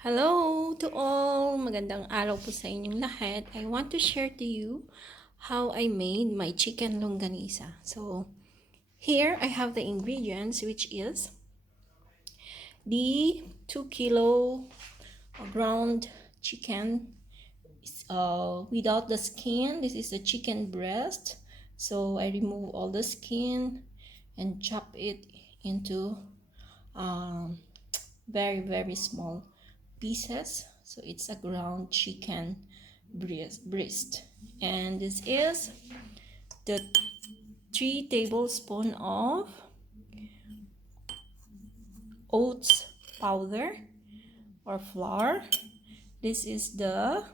Hello to all! Magandang araw po sa inyong lahat. I want to share to you how I made my chicken longganisa. So, here I have the ingredients, which is the 2 kilo ground chicken without the skin. This is the chicken breast. So, I remove all the skin and chop it into very small pieces. So it's a ground chicken breast, and this is the 3 tablespoons of oats powder or flour. This is the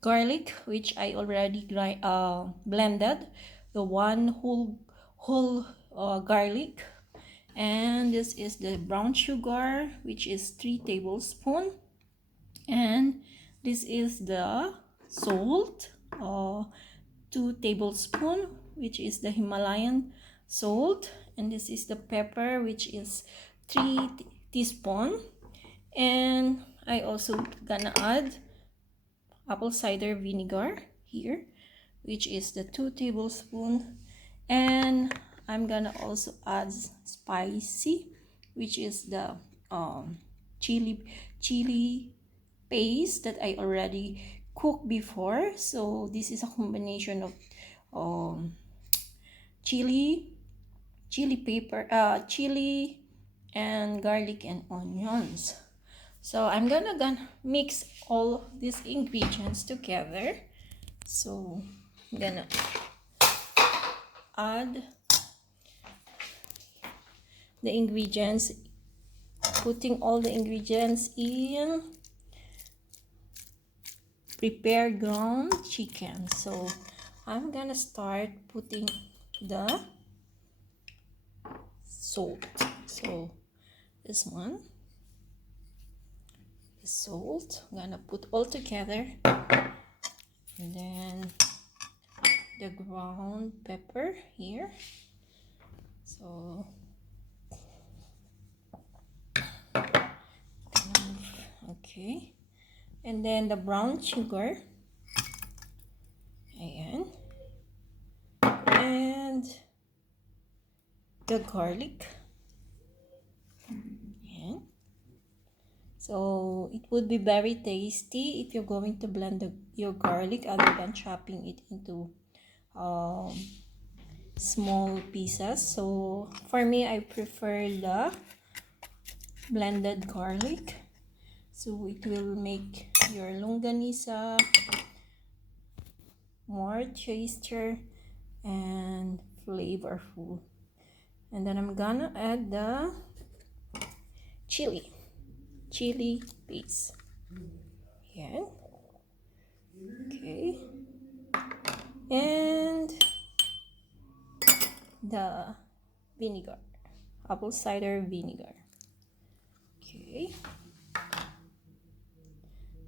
garlic, which I already blended, the one whole garlic. And this is the brown sugar, which is 3 tablespoons. And this is the salt, 2 tablespoons, which is the Himalayan salt. And this is the pepper, which is 3 teaspoons. And I also gonna add apple cider vinegar here, which is the 2 tablespoons. And I'm gonna also add spicy, which is the chili paste that I already cooked before. So this is a combination of chili chili and garlic and onions. So I'm gonna mix all these ingredients together. So I'm gonna add the ingredients, putting all the ingredients in prepared ground chicken. So I'm gonna start putting the salt. So this one is salt. I'm gonna put all together, and then the ground pepper here. So okay, and then the brown sugar, ayan, and the garlic, ayan. So it would be very tasty if you're going to blend your garlic other than chopping it into small pieces. So for me, I prefer the blended garlic, so it will make your longganisa more tastier and flavorful. And then I'm gonna add the chili paste here. Okay, and the vinegar, apple cider vinegar. Okay,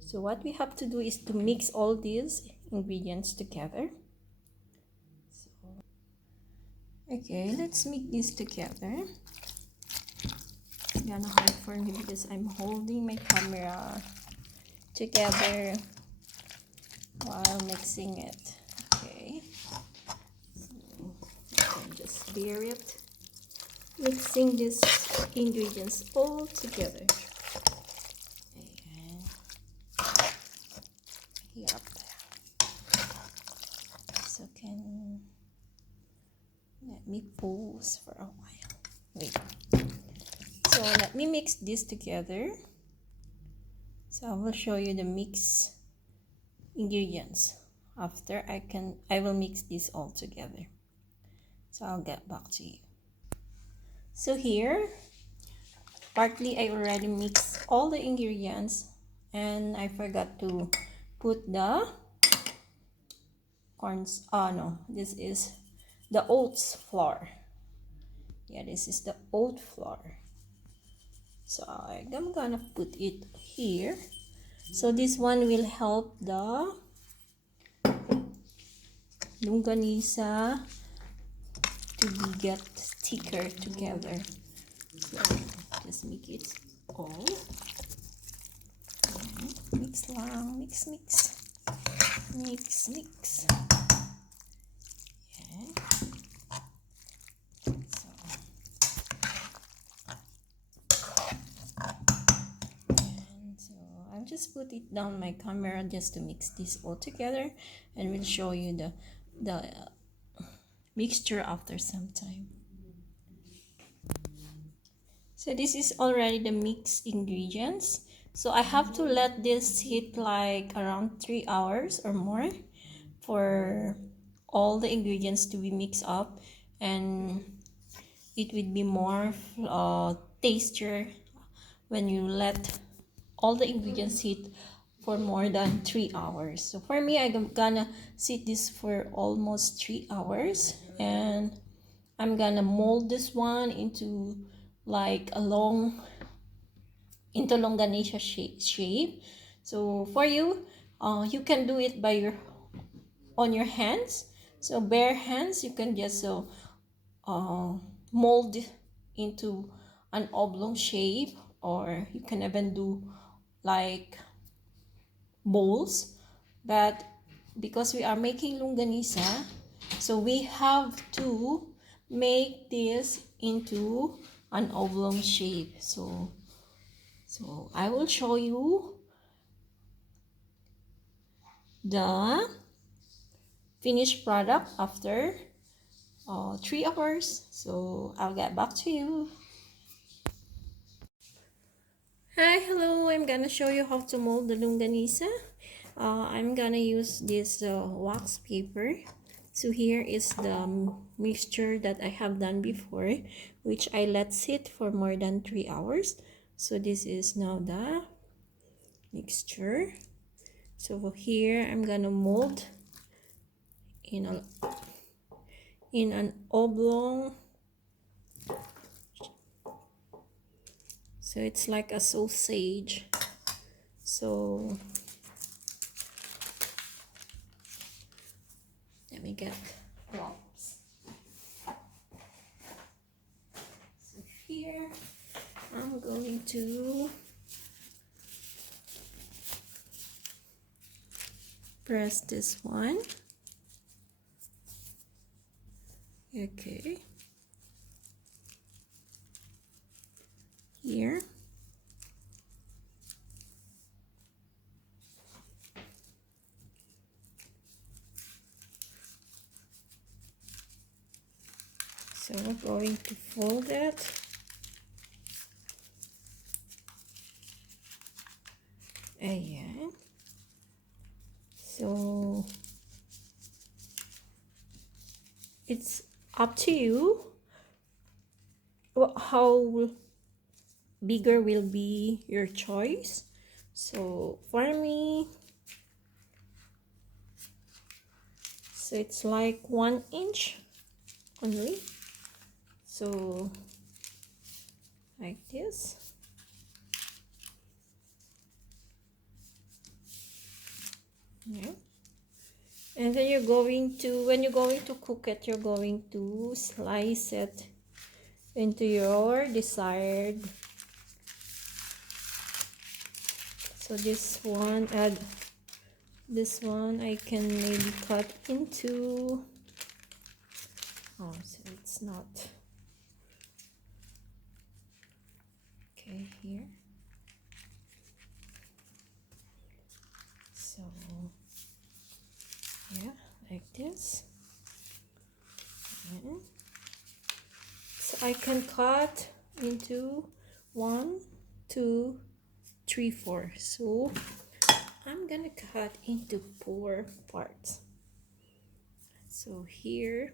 so what we have to do is to mix all these ingredients together. So, okay, let's mix this together. It's gonna hard for me because I'm holding my camera together while mixing it. Okay, so you can just bear it, mixing these ingredients all together. And yep, so can let me pause for a while. Wait, so let me mix this together. So I will show you the mix ingredients after I will mix this all together. So I'll get back to you. So here, partly I already mixed all the ingredients, and I forgot to put the corns. No, this is the oats flour. Yeah, this is the oat flour. So I'm gonna put it here. So this one will help the longganisa to get thicker together. So just make it all Mix lang, mix, mix. Mix, mix. Yan. So, and so I'll just put it down my camera just to mix this all together, and we'll show you the mixture after some time. So this is already the mixed ingredients. So I have to let this heat like around 3 hours or more for all the ingredients to be mixed up, and it will be more tastier when you let all the ingredients heat for more than 3 hours. So for me, I'm gonna sit this for almost 3 hours, and I'm gonna mold this one into like a longganisa shape. So for you, you can do it by on your hands. So bare hands, you can just mold into an oblong shape, or you can even do like bowls. But because we are making longganisa, so we have to make this into an oblong shape. So I will show you the finished product after 3 hours. So I'll get back to you. Hi, hello. I'm gonna show you how to mold the longganisa. I'm gonna use this wax paper. So here is the mixture that I have done before, which I let sit for more than 3 hours. So this is now the mixture. So here I'm gonna mold in an oblong, so it's like a sausage. So let me get props. So here I'm going to press this one. Okay, here. So we're going to fold it. Ayan. So it's up to you how bigger will be your choice. So for me, so it's like 1 inch only. So like this. Yeah. And then you're going to, when you're going to cook it, you're going to slice it into your desired. So this one, this one I can maybe cut into, oh, so it's not, okay, here. So yeah, like this. Yeah. So I can cut into 1, 2, 3, 4. So I'm gonna cut into 4 parts. So here,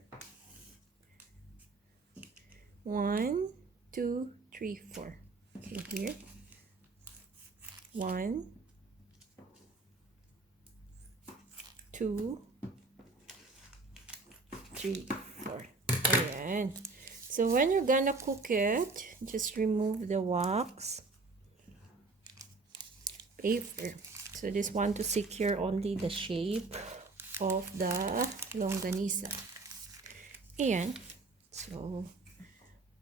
1, 2, 3, 4. Okay, here, 1, 2, 3, 4. Ayan. So when you're gonna cook it, just remove the wax paper. So this one to secure only the shape of the longganisa. And so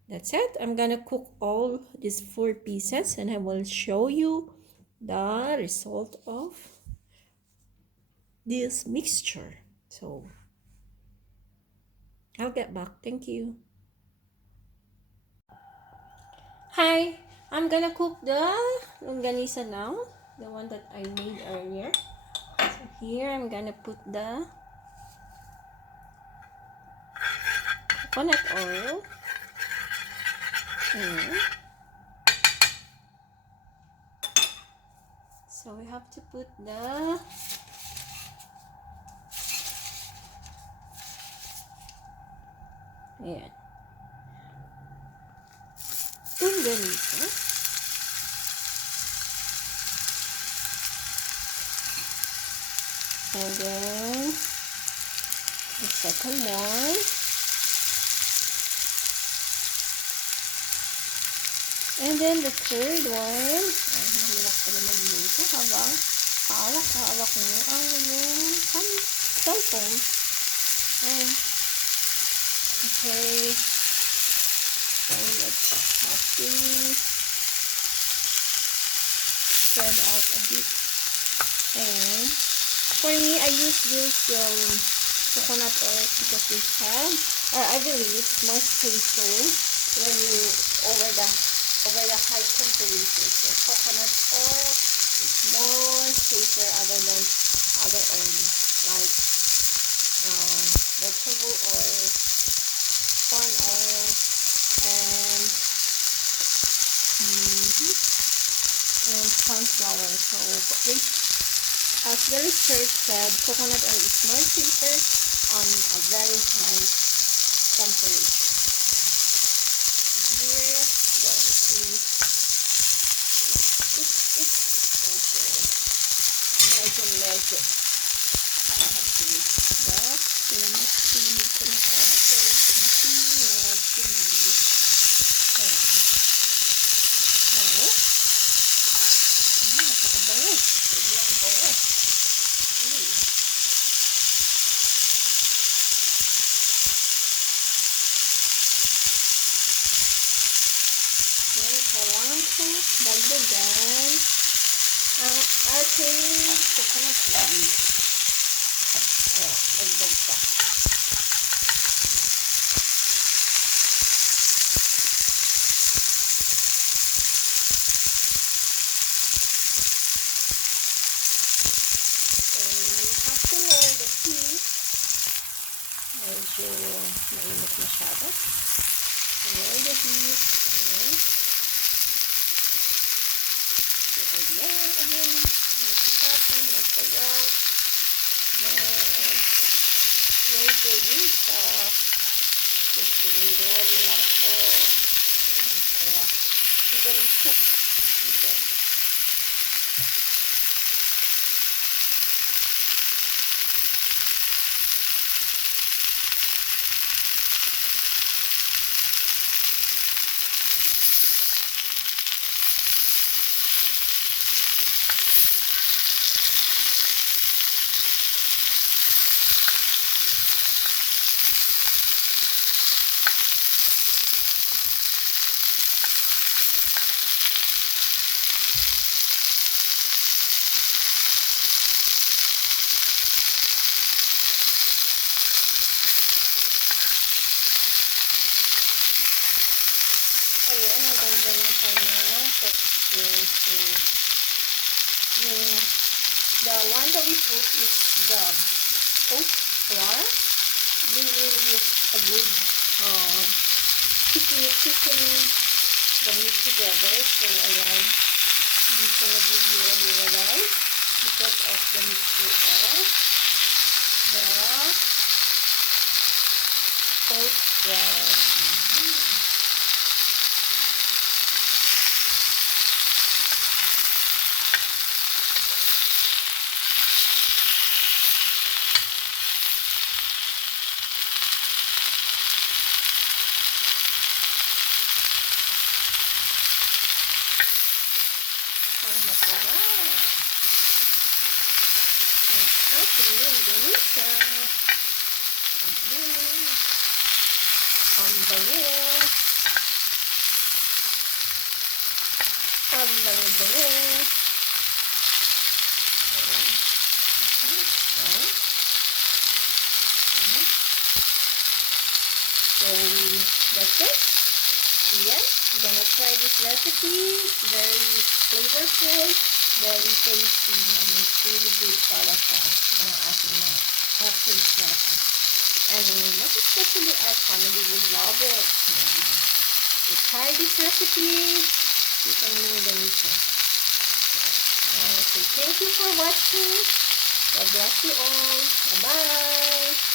that's it. I'm gonna cook all these 4 pieces, and I will show you the result of this mixture. So I'll get back. Thank you. Hi, I'm gonna cook the longganisa now, the one that I made earlier. So here I'm gonna put the coconut oil. So we have to put the longganisa. And then the second one. And then the third one. Ay, mahirap pala magluto habang hawak nyo ang yung cellphone. Okay. So let's have to spread out a bit. And for me, I use this coconut oil because it have, or I believe it's more safer when you over the high temperature. So coconut oil is more safer other than other oils like vegetable oil, corn oil, and sunflower. So as the research said, coconut oil is more safer on a very high temperature. Here, medyo. I have to use that. Pinag ko na napakabango. Sobrang bango. Kailangan ko dagdagan ang ating coconut oil. Dagdag pa. So we have to hold the heat. Medyo mainit masyado. So hold the heat. Again, nagsatin, nagpayat, longganisa, roll lang po, kaya evenly cook dito. Ayun, ang ganda ng kanyang texture. So, the one that we put is the oat flour. We will use a good thickening the meat together. So, ayan, hindi ko nag-hiwalay because of the mixture of the oat flour. Ang masarap. Ang ating longganisa. Ang bango. Ang bango-bango. So, that's it. Yes, we're gonna try this recipe. It's very flavorful, very tasty, and it's really good para sa mga ating mga kids natin. And most especially our family would love it. So try this recipe. You can longganisa. So thank you for watching. God bless you all. Bye-bye.